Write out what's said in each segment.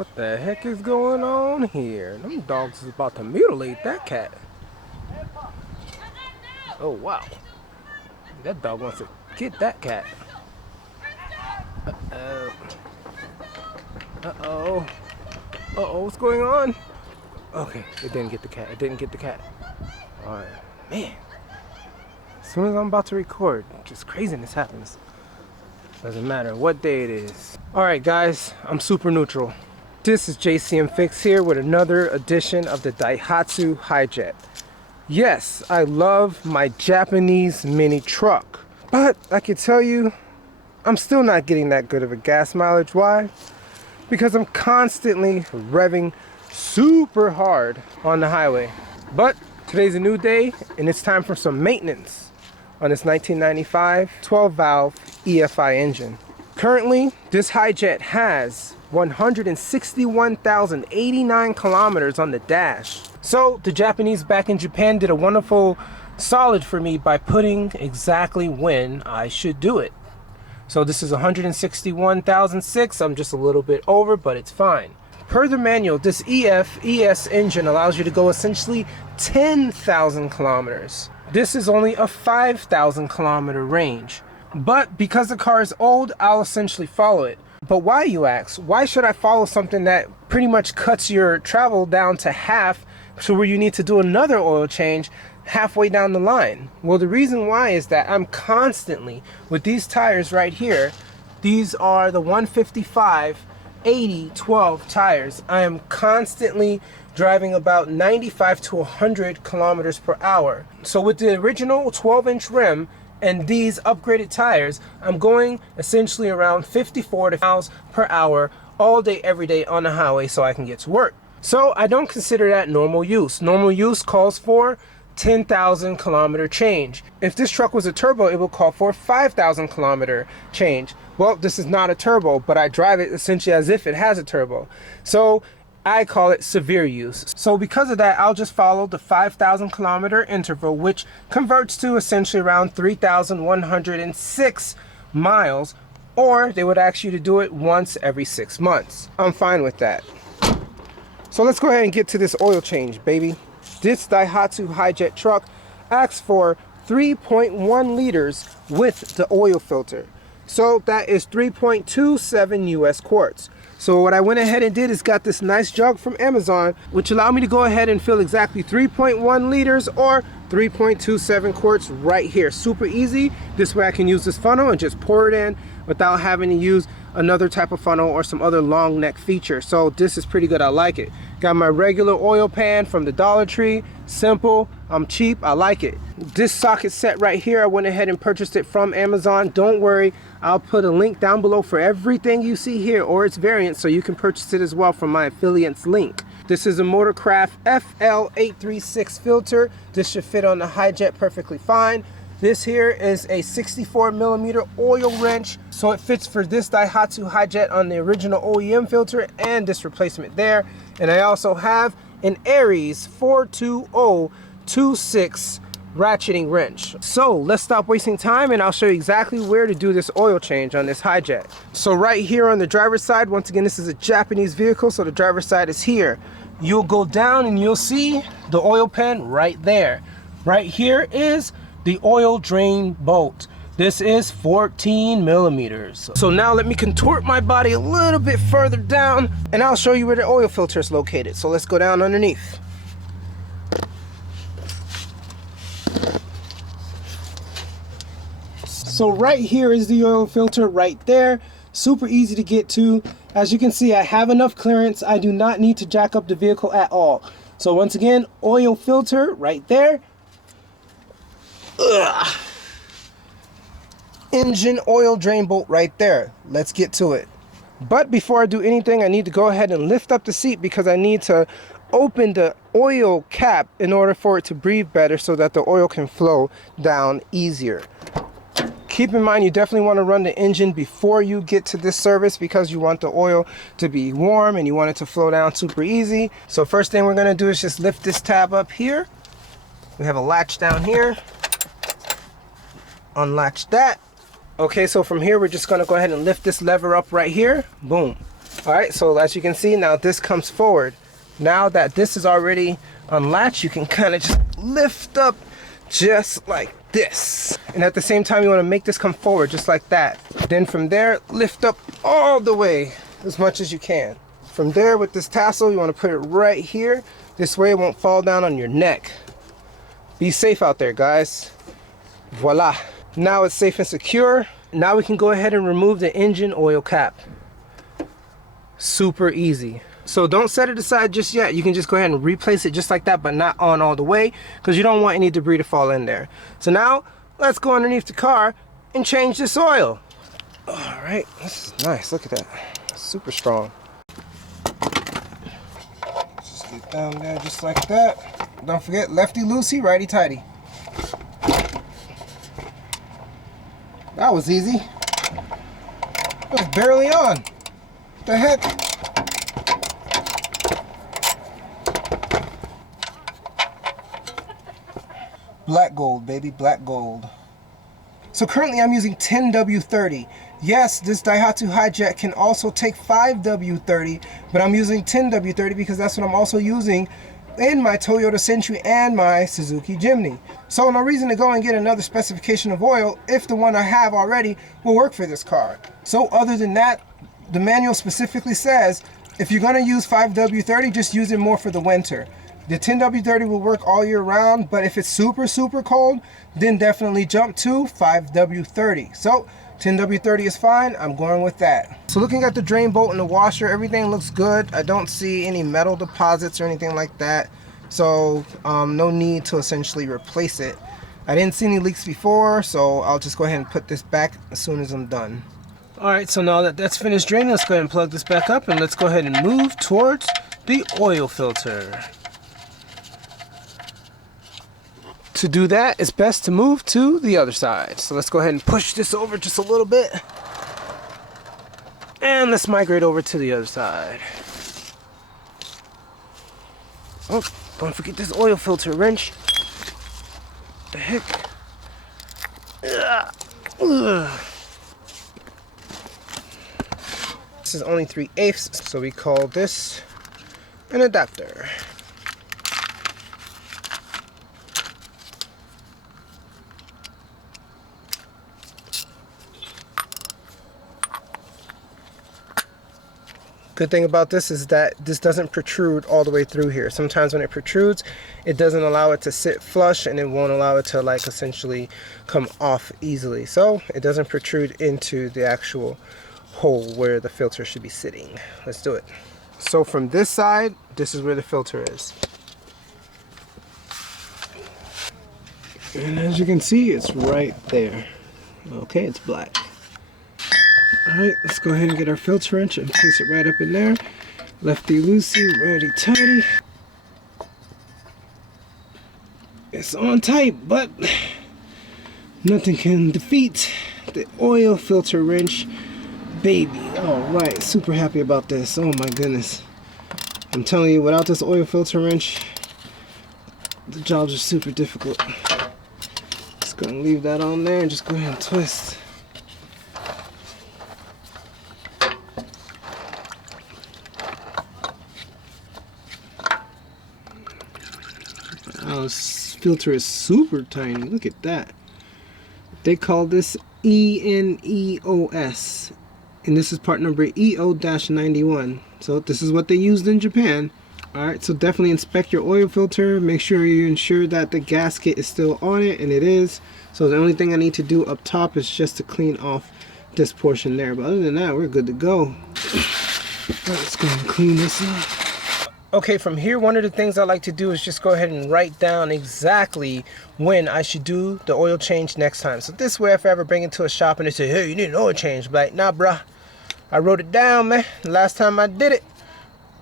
What the heck is going on here? Them dogs is about to mutilate that cat. Oh wow. That dog wants to get that cat. Uh-oh. Uh-oh. Uh-oh, what's going on? Okay, it didn't get the cat. It didn't get the cat. Alright. Man. As soon as I'm about to record, just craziness happens. Doesn't matter what day it is. Alright guys, I'm super neutral. This is JCM Fix here with another edition of the Daihatsu Hijet. Yes, I love my Japanese mini truck, but I can tell you, I'm still not getting that good of a gas mileage. Why? Because I'm constantly revving super hard on the highway. But today's a new day and it's time for some maintenance on this 1995 12-valve EFI engine. Currently, this Hijet has 161,089 kilometers on the dash. So the Japanese back in Japan did a wonderful solid for me by putting exactly when I should do it. So this is 161,006. I'm just a little bit over, but it's fine. Per the manual, this ES engine allows you to go essentially 10,000 kilometers. This is only a 5,000 kilometer range. But because the car is old, I'll essentially follow it. But why, you ask? Why should I follow something that pretty much cuts your travel down to half, to where you need to do another oil change halfway down the line? Well, the reason why is that I'm constantly, with these tires right here, these are the 155/80/12 tires, I am constantly driving about 95 to 100 kilometers per hour. So with the original 12-inch rim and these upgraded tires, I'm going essentially around 54 miles per hour all day, every day on the highway so I can get to work. So I don't consider that normal use. Normal use calls for 10,000 kilometer change. If this truck was a turbo, it would call for 5,000 kilometer change. Well, this is not a turbo, but I drive it essentially as if it has a turbo. So I call it severe use. So because of that, I'll just follow the 5,000 kilometer interval, which converts to essentially around 3,106 miles, or they would ask you to do it once every 6 months. I'm fine with that. So let's go ahead and get to this oil change, baby. This Daihatsu Hijet truck asks for 3.1 liters with the oil filter. So that is 3.27 US quarts. So what I went ahead and did is got this nice jug from Amazon, which allowed me to go ahead and fill exactly 3.1 liters or 3.27 quarts right here. Super easy. This way I can use this funnel and just pour it in without having to use another type of funnel or some other long neck feature. So this is pretty good. I like it. Got my regular oil pan from the Dollar Tree. Simple. I'm cheap. I like it. This socket set right here, I went ahead and purchased it from Amazon. Don't worry, I'll put a link down below for everything you see here or its variant, so you can purchase it as well from my affiliate's link. This is a Motorcraft FL836 filter. This should fit on the Hijet perfectly fine. This here is a 64 millimeter oil wrench, so it fits for this Daihatsu Hijet on the original OEM filter and this replacement there. And I also have an Aries 42026 ratcheting wrench. So let's stop wasting time and I'll show you exactly where to do this oil change on this Hijet. So right here on the driver's side, once again, this is a Japanese vehicle, so the driver's side is here. You'll go down and you'll see the oil pan right there. Right here is the oil drain bolt. This is 14 millimeters. So now let me contort my body a little bit further down and I'll show you where the oil filter is located. So let's go down underneath. So right here is the oil filter right there. Super easy to get to. As you can see, I have enough clearance. I do not need to jack up the vehicle at all. So once again, oil filter right there. Ugh. Engine oil drain bolt right there. Let's get to it. But before I do anything, I need to go ahead and lift up the seat because I need to open the oil cap in order for it to breathe better so that the oil can flow down easier. Keep in mind, you definitely want to run the engine before you get to this service because you want the oil to be warm and you want it to flow down super easy. So first thing we're going to do is just lift this tab up here. We have a latch down here. Unlatch that. Okay, so from here we're just going to go ahead and lift this lever up right here. Boom. All right, so as you can see now, this comes forward. Now that this is already unlatched, you can kind of just lift up just like this. And at the same time, you want to make this come forward just like that. Then from there, lift up all the way as much as you can. From there, with this tassel, you want to put it right here. This way it won't fall down on your neck. Be safe out there, guys. Voila. Now it's safe and secure. Now we can go ahead and remove the engine oil cap. Super easy. So don't set it aside just yet. You can just go ahead and replace it just like that, but not on all the way, because you don't want any debris to fall in there. So now let's go underneath the car and change this oil. All right, this is nice. Look at that. Super strong. Just get down there just like that. Don't forget, lefty loosey, righty tighty. That was easy. It was barely on. What the heck? Black gold, baby, black gold. So currently I'm using 10W30. Yes, this Daihatsu Hijet can also take 5W30, but I'm using 10W30 because that's what I'm also using in my Toyota Century and my Suzuki Jimny. So no reason to go and get another specification of oil if the one I have already will work for this car. So other than that, the manual specifically says if you're going to use 5W30, just use it more for the winter. The 10W30 will work all year round, but if it's super cold, then definitely jump to 5W30. So 10W30 is fine, I'm going with that. So looking at the drain bolt and the washer, everything looks good. I don't see any metal deposits or anything like that. So no need to essentially replace it. I didn't see any leaks before, so I'll just go ahead and put this back as soon as I'm done. Alright, so now that that's finished draining, let's go ahead and plug this back up and let's go ahead and move towards the oil filter. To do that, it's best to move to the other side. So let's go ahead and push this over just a little bit. And let's migrate over to the other side. Oh, don't forget this oil filter wrench. What the heck? Ugh. This is only 3/8, so we call this an adapter. Good thing about this is that this doesn't protrude all the way through here. Sometimes when it protrudes, it doesn't allow it to sit flush and it won't allow it to like essentially come off easily. So it doesn't protrude into the actual hole where the filter should be sitting. Let's do it. So from this side, this is where the filter is. And as you can see, it's right there. Okay, it's black. Alright, let's go ahead and get our filter wrench and place it right up in there. Lefty loosey, righty tighty. It's on tight, but nothing can defeat the oil filter wrench, baby. Alright, super happy about this. Oh my goodness. I'm telling you, without this oil filter wrench, the jobs are super difficult. Just gonna leave that on there and just go ahead and twist. Oh, this filter is super tiny. Look at that. They call this ENEOS, and this is part number EO-91. So this is what they used in Japan. Alright, so definitely inspect your oil filter. Make sure you ensure that the gasket is still on it, and it is. So the only thing I need to do up top is just to clean off this portion there. But other than that, we're good to go. Let's go and clean this up. Okay, from here, one of the things I like to do is just go ahead and write down exactly when I should do the oil change next time. So this way, if I ever bring it to a shop and they say, hey, you need an oil change, I'm like, nah, bruh, I wrote it down, man. The last time I did it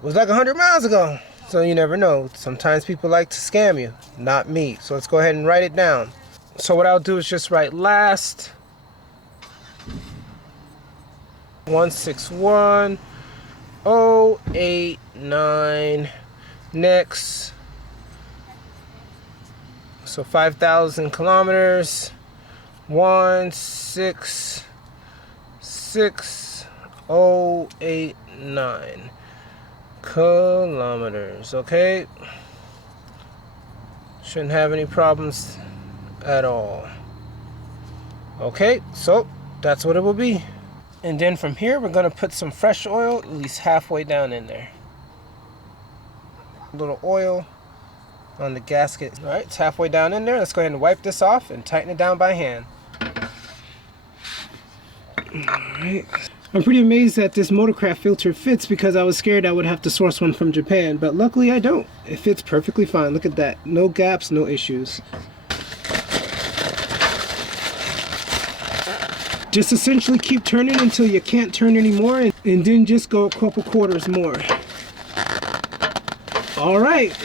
was like 100 miles ago. So you never know. Sometimes people like to scam you, not me. So let's go ahead and write it down. So what I'll do is just write last 161.089 next, so 5,000 kilometers, 166 089 kilometers. Okay, shouldn't have any problems at all. Okay, so that's what it will be. And then from here we're going to put some fresh oil at least halfway down in there. A little oil on the gasket. All right, it's halfway down in there. Let's go ahead and wipe this off and tighten it down by hand. Alright. I'm pretty amazed that this Motorcraft filter fits, because I was scared I would have to source one from Japan, but luckily I don't. It fits perfectly fine. Look at that. No gaps, no issues. Just essentially keep turning until you can't turn anymore, and then just go a couple quarters more. Alright.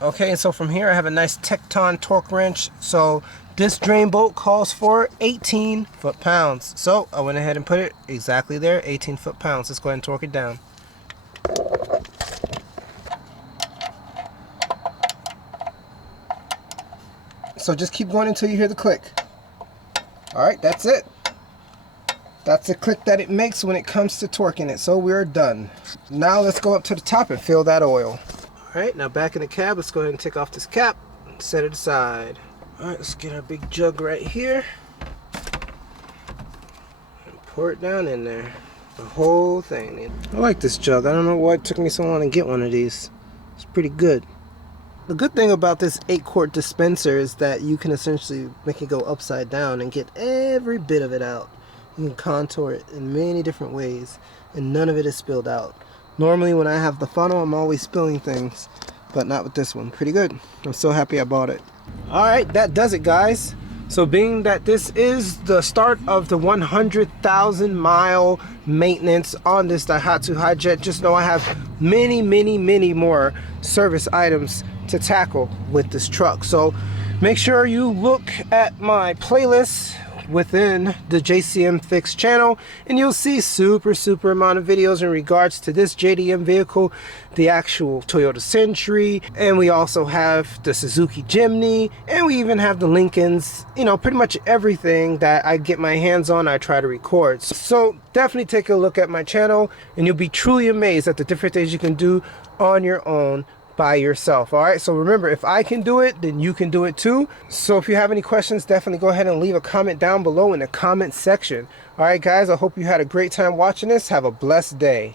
Okay, and so from here I have a nice Tecton torque wrench. So this drain bolt calls for 18 foot-pounds. So I went ahead and put it exactly there, 18 foot-pounds. Let's go ahead and torque it down. So just keep going until you hear the click. Alright, that's it. That's the click that it makes when it comes to torquing it. So we're done. Now let's go up to the top and fill that oil. Alright, now back in the cab, let's go ahead and take off this cap and set it aside. Alright, let's get our big jug right here and pour it down in there. The whole thing. I like this jug. I don't know why it took me so long to get one of these. It's pretty good. The good thing about this 8-quart dispenser is that you can essentially make it go upside down and get every bit of it out. You can contour it in many different ways and none of it is spilled out. Normally when I have the funnel, I'm always spilling things, but not with this one. Pretty good. I'm so happy I bought it. Alright, that does it, guys. So being that this is the start of the 100,000 mile maintenance on this Daihatsu Hijet, just know I have many more service items to tackle with this truck. So make sure you look at my playlist within the JCM Fix channel and you'll see super amount of videos in regards to this JDM vehicle, the actual Toyota Century, and we also have the Suzuki Jimny, and we even have the Lincolns. You know, pretty much everything that I get my hands on I try to record. So definitely take a look at my channel and you'll be truly amazed at the different things you can do on your own by yourself. Alright, so remember, if I can do it, then you can do it too. So if you have any questions, definitely go ahead and leave a comment down below in the comment section. Alright guys, I hope you had a great time watching this. Have a blessed day.